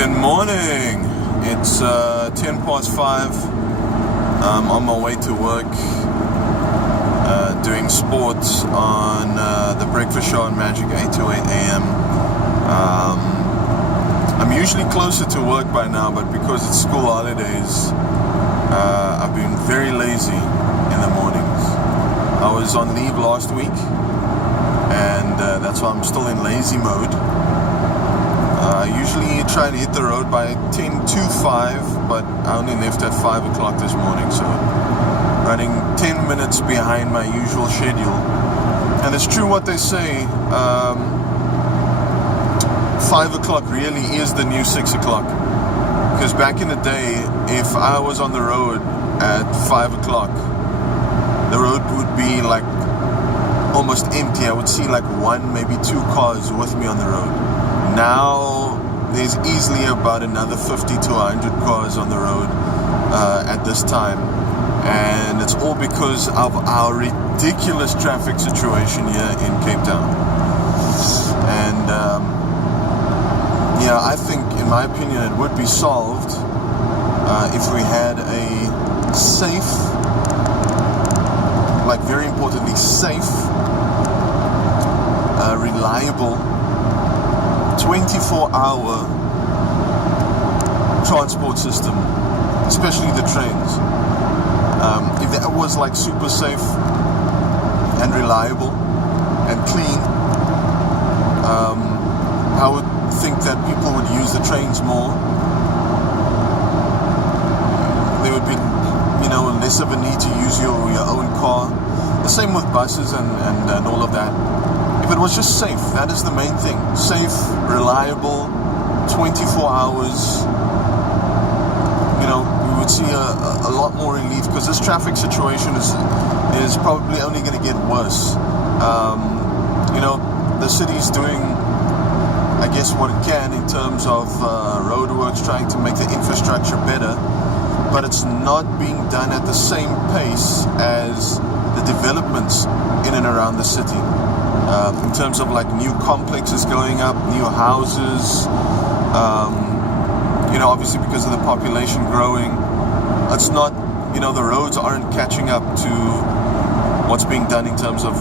Good morning. It's 10 past 5. I'm on my way to work, doing sports on the breakfast show on Magic 8 to 8 a.m. I'm usually closer to work by now, but because it's school holidays, I've been very lazy in the mornings. I was on leave last week, and that's why I'm still in lazy mode. I usually try to hit the road by 10 to 5, but I only left at 5 o'clock this morning, so running 10 minutes behind my usual schedule. And it's true what they say, 5 o'clock really is the new 6 o'clock. Because back in the day, if I was on the road at 5 o'clock, the road would be like almost empty. I would see like one, maybe two cars with me on the road. Now there's easily about another 50 to 100 cars on the road at this time, and it's all because of our ridiculous traffic situation here in Cape Town. And I think, in my opinion, it would be solved if we had a safe, like very importantly safe, reliable 24-hour transport system, especially the trains. If that was like super safe and reliable and clean, I would think that people would use the trains more. There would be, less of a need to use your own car. The same with buses and all of that. If it was just safe, that is the main thing. Safe, reliable, 24 hours. We would see a lot more relief, because this traffic situation is probably only going to get worse. The city's doing, I guess, what it can in terms of roadworks, trying to make the infrastructure better, but it's not being done at the same pace as the developments in and around the city. In terms of like new complexes going up, new houses, obviously because of the population growing, it's not, the roads aren't catching up to what's being done in terms of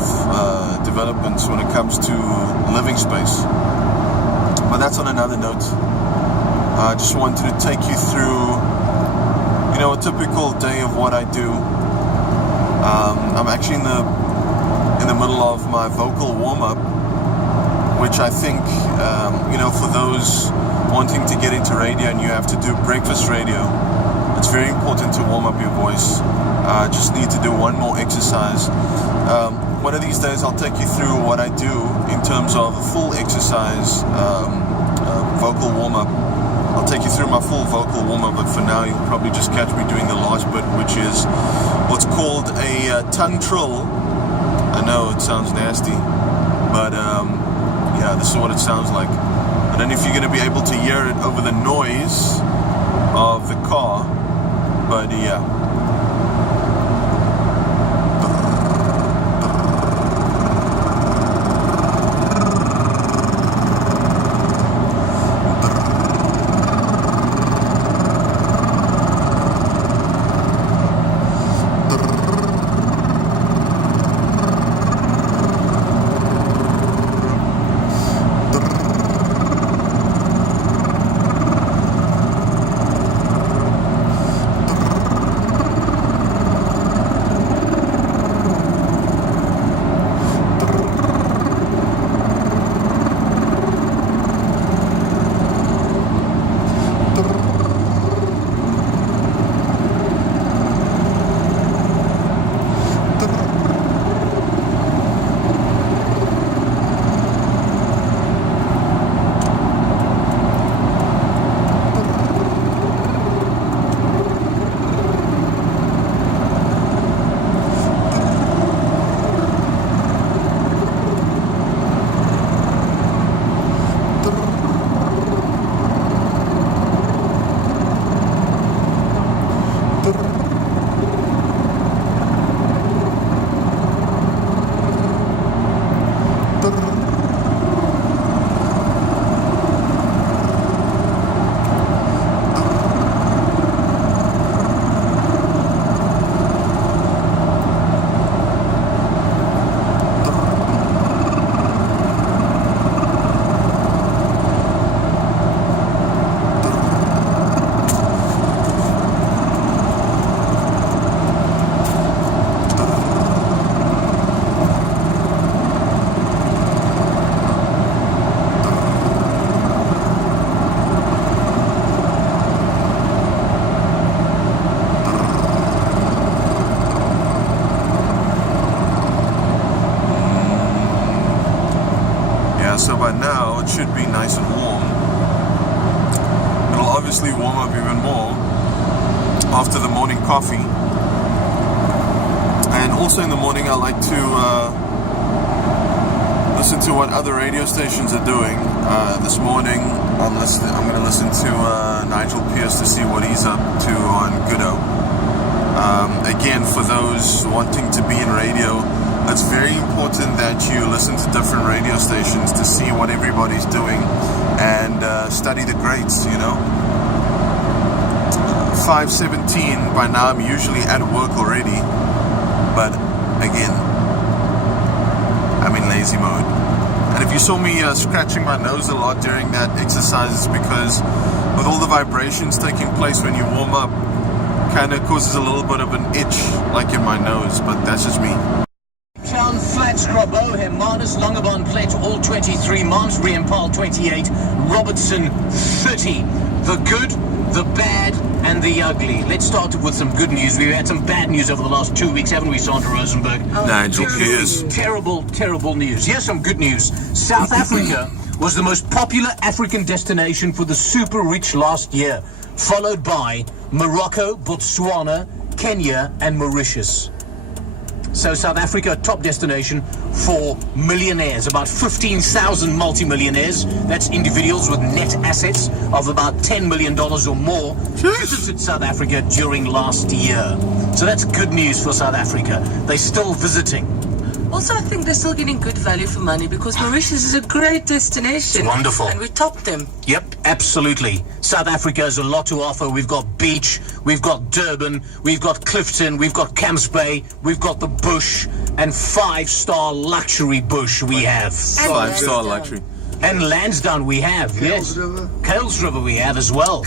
developments when it comes to living space. But that's on another note. I just wanted to take you through, a typical day of what I do. I'm actually in the middle of my vocal warm-up, which I think, for those wanting to get into radio and you have to do breakfast radio, it's very important to warm up your voice. Just need to do one more exercise. One of these days I'll take you through what I do in terms of a full exercise vocal warm-up. I'll take you through my full vocal warm-up, but for now you'll probably just catch me doing the last bit, which is what's called a tongue trill. I know it sounds nasty, but this is what it sounds like. I don't know if you're going to be able to hear it over the noise of the car, but yeah. nice and warm. It'll obviously warm up even more after the morning coffee. And also in the morning I like to listen to what other radio stations are doing. This morning I'm going to listen to Nigel Pearce to see what he's up to on Goodo. Again, for those wanting to be in radio, it's very important that you listen to different radio stations to see what everybody's doing and study the greats, you know. 5:17 by now, I'm usually at work already, but again, I'm in lazy mode. And if you saw me scratching my nose a lot during that exercise, it's because with all the vibrations taking place when you warm up, kind of causes a little bit of an itch like in my nose, but that's just me. Town Flats, Grabo, Hermanus, Longabon, Plet, all 23, Malmesbury and Paarl 28, Robertson 30. The good, the bad, and the ugly. Let's start with some good news. We've had some bad news over the last 2 weeks, haven't we, Sandra Rosenberg? Nigel Pearce. Terrible, terrible news. Here's some good news. South Africa was the most popular African destination for the super rich last year, followed by Morocco, Botswana, Kenya, and Mauritius. So South Africa, top destination for millionaires, about 15,000 multimillionaires. That's individuals with net assets of about $10 million or more visited South Africa during last year. So that's good news for South Africa. They're still visiting. Also, I think they're still getting good value for money because Mauritius is a great destination. It's wonderful. And we topped them. Yep, absolutely. South Africa has a lot to offer. We've got beach, we've got Durban, we've got Clifton, we've got Camps Bay, we've got the bush, and 5-star luxury bush we have. 5-star luxury. And Lansdowne we have, yes. Kales River we have as well.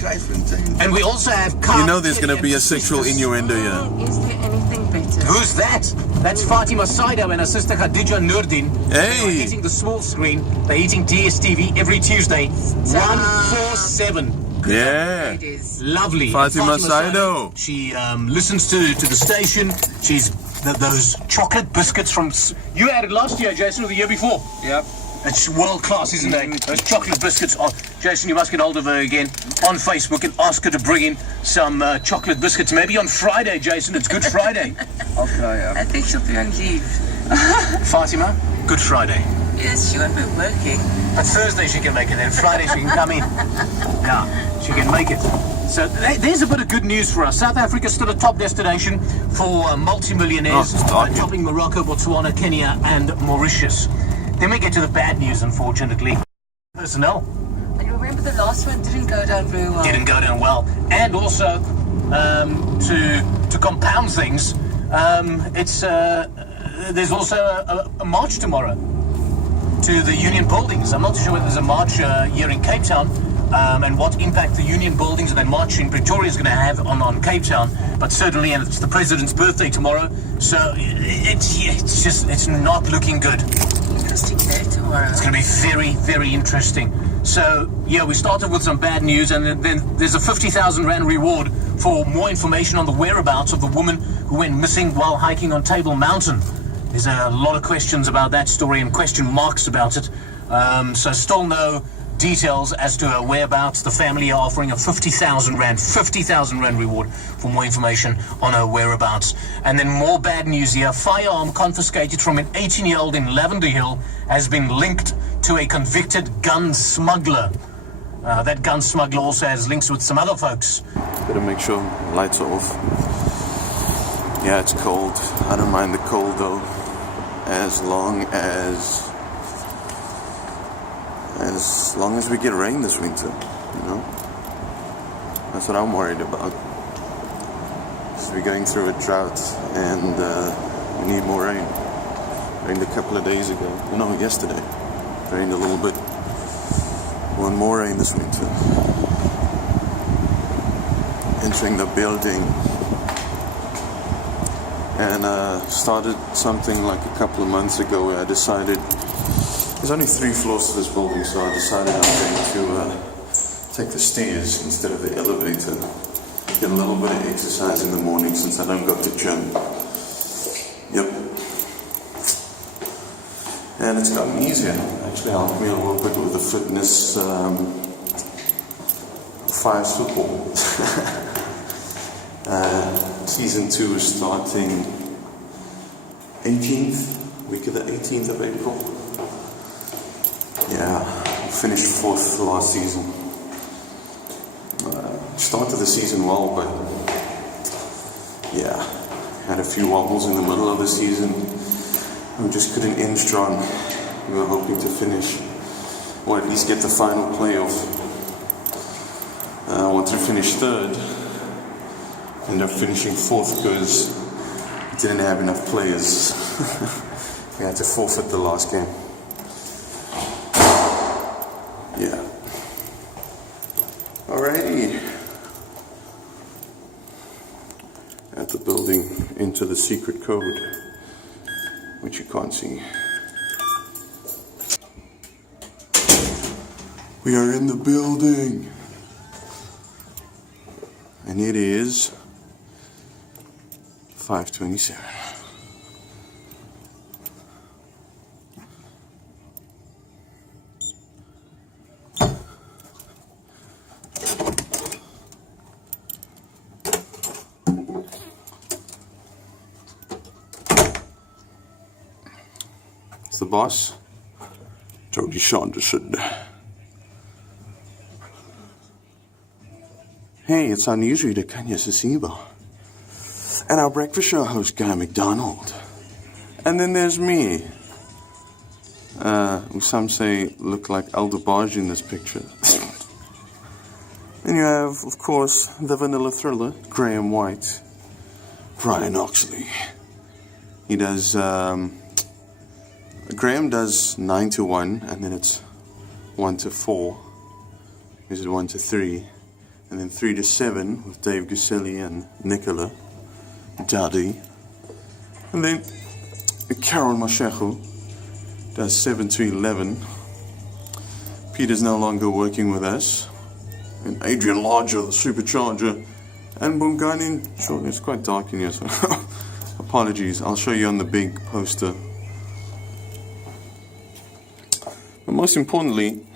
And we also have... You know there's going to be a sexual innuendo here. Is there anything better? Who's that? That's Fatima Saido and her sister Khadija Nurdin. Hey! They're eating the small screen. They're eating DSTV every Tuesday. 147. Yeah. It is. Lovely. Fatima Saido. She listens to the station. She's those chocolate biscuits from... You had it last year, Jason, or the year before? Yep. It's world class, isn't it? Those chocolate biscuits. Oh, Jason, you must get hold of her again on Facebook and ask her to bring in some chocolate biscuits. Maybe on Friday, Jason. It's Good Friday. Okay, I think she'll be on leave. Fatima, Good Friday. Yes, she won't be working. But Thursday she can make it, and Friday she can come in. Yeah, she can make it. So there's a bit of good news for us. South Africa's still a top destination for multi-millionaires, topping Morocco, Botswana, Kenya, and Mauritius. Then we get to the bad news, unfortunately. Personnel. And you remember the last one didn't go down very well. Didn't go down well. And also, to compound things, there's also a march tomorrow to the Union Buildings. I'm not sure whether there's a march here in Cape Town and what impact the Union Buildings and that march in Pretoria is going to have on Cape Town. But certainly, and it's the President's birthday tomorrow, so it's not looking good. Interesting day tomorrow. It's going to be very, very interesting. So, yeah, we started with some bad news, and then there's a 50,000 Rand reward for more information on the whereabouts of the woman who went missing while hiking on Table Mountain. There's a lot of questions about that story and question marks about it. So still no details as to her whereabouts. The family are offering a 50,000 Rand reward for more information on her whereabouts. And then more bad news here. Firearm confiscated from an 18-year-old in Lavender Hill has been linked to a convicted gun smuggler. That gun smuggler also has links with some other folks. Better make sure lights are off. Yeah, it's cold. I don't mind the cold though, as long as we get rain this winter, you know. That's what I'm worried about. So we're going through a drought and we need more rain. Rained a couple of days ago. No, yesterday. Rained a little bit. Want more rain this winter. Entering the building. And started something like a couple of months ago where I decided there's only 3 floors to this building, so I decided I'm going to take the stairs instead of the elevator. Get a little bit of exercise in the morning since I don't go to gym. Yep. And it's gotten easier. Actually helped me a little bit with the fitness, Fires football. Season 2 is starting 18th, week of the 18th of April. Yeah, finished 4th last season. Started the season well, but yeah, had a few wobbles in the middle of the season. We just couldn't end strong. We were hoping to finish, or at least get the final playoff. I wanted to finish 3rd. Ended up finishing 4th because we didn't have enough players. We had to forfeit the last game. Yeah. Alrighty. At the building, into the secret code, which you can't see. We are in the building. And it is 5:27. It's the boss, Jody Saunderson. Hey, it's unusual to Kanye Sasiba. And our breakfast show host, Guy McDonald. And then there's me. Who some say look like Elder Barge in this picture. And you have, of course, the vanilla thriller, Graham White. Brian Oxley. He does, Graham does 9 to 1, and then it's 1 to 4. Is it 1 to 3? And then 3 to 7 with Dave Guselli and Nicola Daddy. And then Carol Mashego does 7 to 11. Peter's no longer working with us. And Adrian Larger, the supercharger. And Bungani, sure, it's quite dark in here, so apologies. I'll show you on the big poster. But most importantly,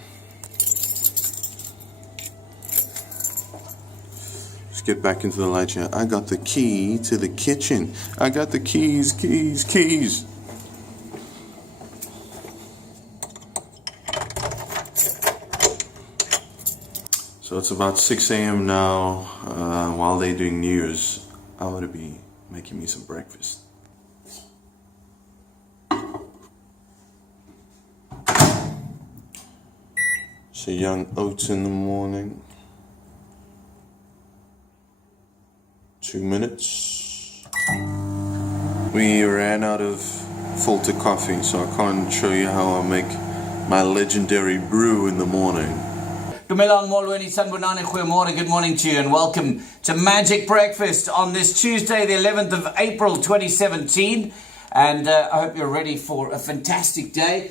get back into the light here. I got the key to the kitchen. I got the keys. So it's about 6 a.m. now. While they're doing news, I want to be making me some breakfast. So young oats in the morning. 2 minutes. We ran out of filter coffee, so I can't show you how I make my legendary brew in the morning. Good morning to you and welcome to Magic Breakfast on this Tuesday, the 11th of April 2017. And I hope you're ready for a fantastic day.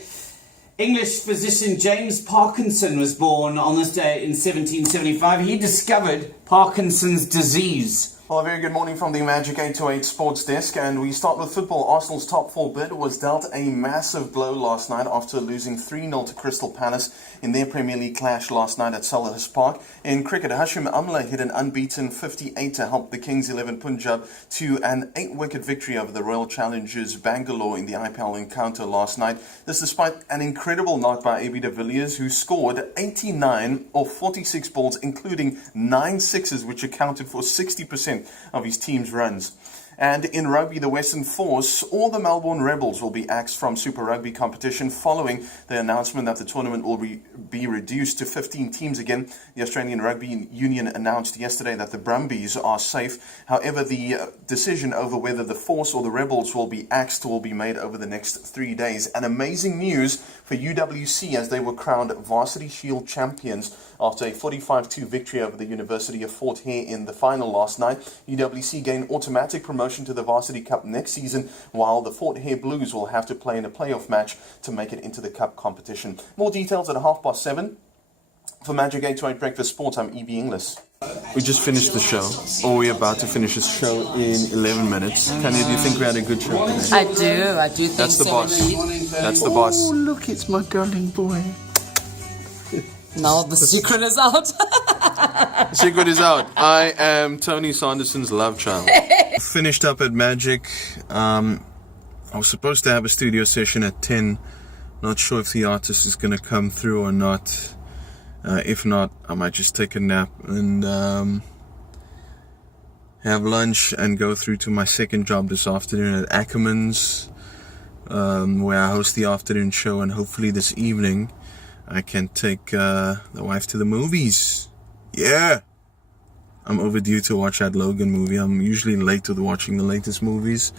English physician James Parkinson was born on this day in 1775. He discovered Parkinson's disease. Well, a very good morning from the Magic 828 Sports Desk, and we start with football. Arsenal's top 4 bid was dealt a massive blow last night after losing 3-0 to Crystal Palace in their Premier League clash last night at Selhurst Park. In cricket, Hashim Amla hit an unbeaten 58 to help the Kings 11 Punjab to an 8-wicket victory over the Royal Challengers Bangalore in the IPL encounter last night. This despite an incredible knock by AB de Villiers, who scored 89 off 46 balls, including 9 sixes, which accounted for 60% of his team's runs. And in rugby, the Western Force, all the Melbourne Rebels will be axed from Super Rugby competition following the announcement that the tournament will be reduced to 15 teams again. The Australian Rugby Union announced yesterday that the Brumbies are safe. However, the decision over whether the Force or the Rebels will be axed will be made over the next 3 days. And amazing news for UWC as they were crowned Varsity Shield champions after a 45-2 victory over the University of Fort Hare in the final last night. UWC gained automatic promotion to the Varsity Cup next season, while the Fort Hare Blues will have to play in a playoff match to make it into the Cup competition. More details at 7:30. For Magic 828 Breakfast Sports, I'm E.B. Inglis. We just finished the show, or we're about to finish the show in 11 minutes. Tanya, do you think we had a good show today? I do think That's the so. boss. Indeed. That's the boss. Oh, look, it's my darling boy. Now the secret is out. Secret is out. I am Tony Sanderson's love child. Finished up at Magic. I was supposed to have a studio session at 10. Not sure if the artist is going to come through or not. If not, I might just take a nap and have lunch and go through to my second job this afternoon at Ackerman's, where I host the afternoon show, and hopefully this evening I can take the wife to the movies. Yeah! I'm overdue to watch that Logan movie. I'm usually late with watching the latest movies,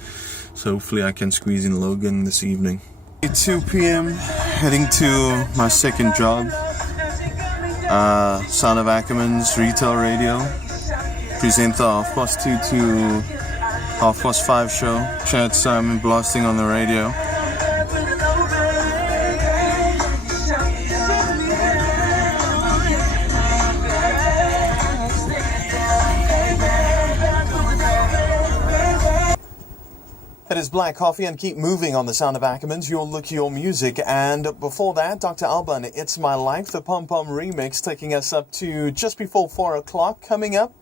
so hopefully I can squeeze in Logan this evening. 2 p.m. heading to my second job. Son of Ackerman's Retail Radio. Present the 2:30 to 5:30 show. Chad Simon blasting on the radio. It is Black Coffee and keep moving on the Sound of Ackerman's, your look, your music. And before that, Dr. Alban, It's My Life, the Pom Pom remix, taking us up to just before 4 o'clock. Coming up,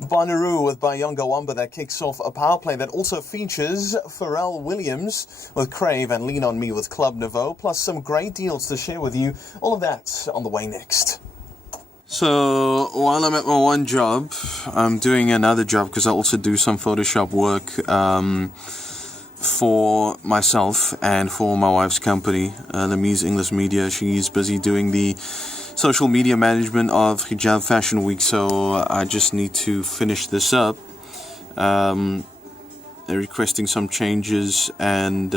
Bonnaroo with Bayonga Wamba, that kicks off a power play that also features Pharrell Williams with Crave and Lean On Me with Club Nouveau, plus some great deals to share with you. All of that on the way next. So while I'm at my one job, I'm doing another job because I also do some Photoshop work for myself and for my wife's company, Lemise English Media. She's busy doing the social media management of Hijab Fashion Week, so I just need to finish this up. They're requesting some changes and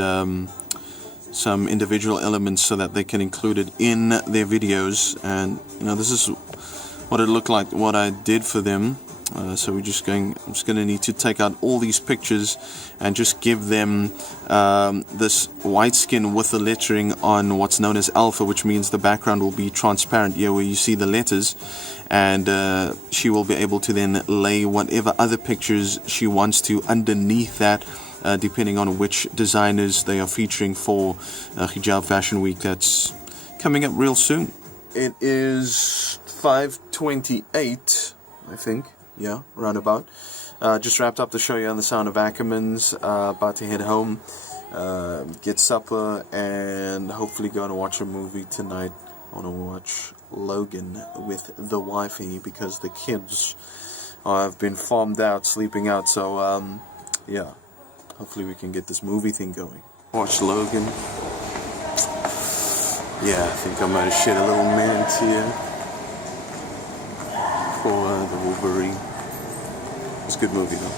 some individual elements so that they can include it in their videos. And this is what it looked like, what I did for them. So I'm just going to need to take out all these pictures and just give them this white skin with the lettering on what's known as alpha, which means the background will be transparent here where you see the letters, and she will be able to then lay whatever other pictures she wants to underneath that, depending on which designers they are featuring for Hijab Fashion Week that's coming up real soon. It is 5:28, I think. Yeah, roundabout. Just wrapped up the show here on the Sound of Ackerman's. About to head home, get supper, and hopefully go and watch a movie tonight. I want to watch Logan with the wifey because the kids have been farmed out, sleeping out. So, yeah, hopefully we can get this movie thing going. Watch Logan. Yeah, I think I might have shed a little man tear for the Wolverine. It's a good movie though.